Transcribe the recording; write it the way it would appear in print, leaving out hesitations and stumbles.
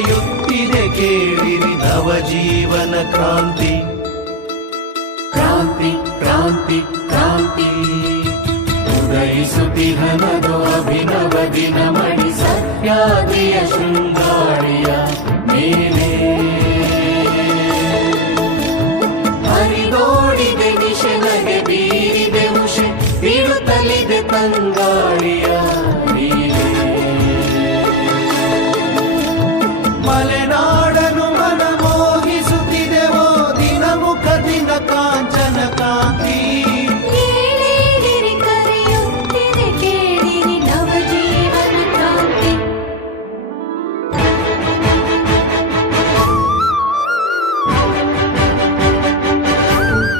ನಡೆಯುತ್ತಿದೆ ಕೇಳಿರಿ ನವಜೀವನ ಕ್ರಾಂತಿ. ಕ್ರಾಂತಿ ಕ್ರಾಂತಿ ಕ್ರಾಂತಿ ಉದಯಿಸುತ್ತಿಹನದು ಅಭಿನವ ದಿನ ಮಣಿ ಸಹ್ಯಾದ್ರಿಯ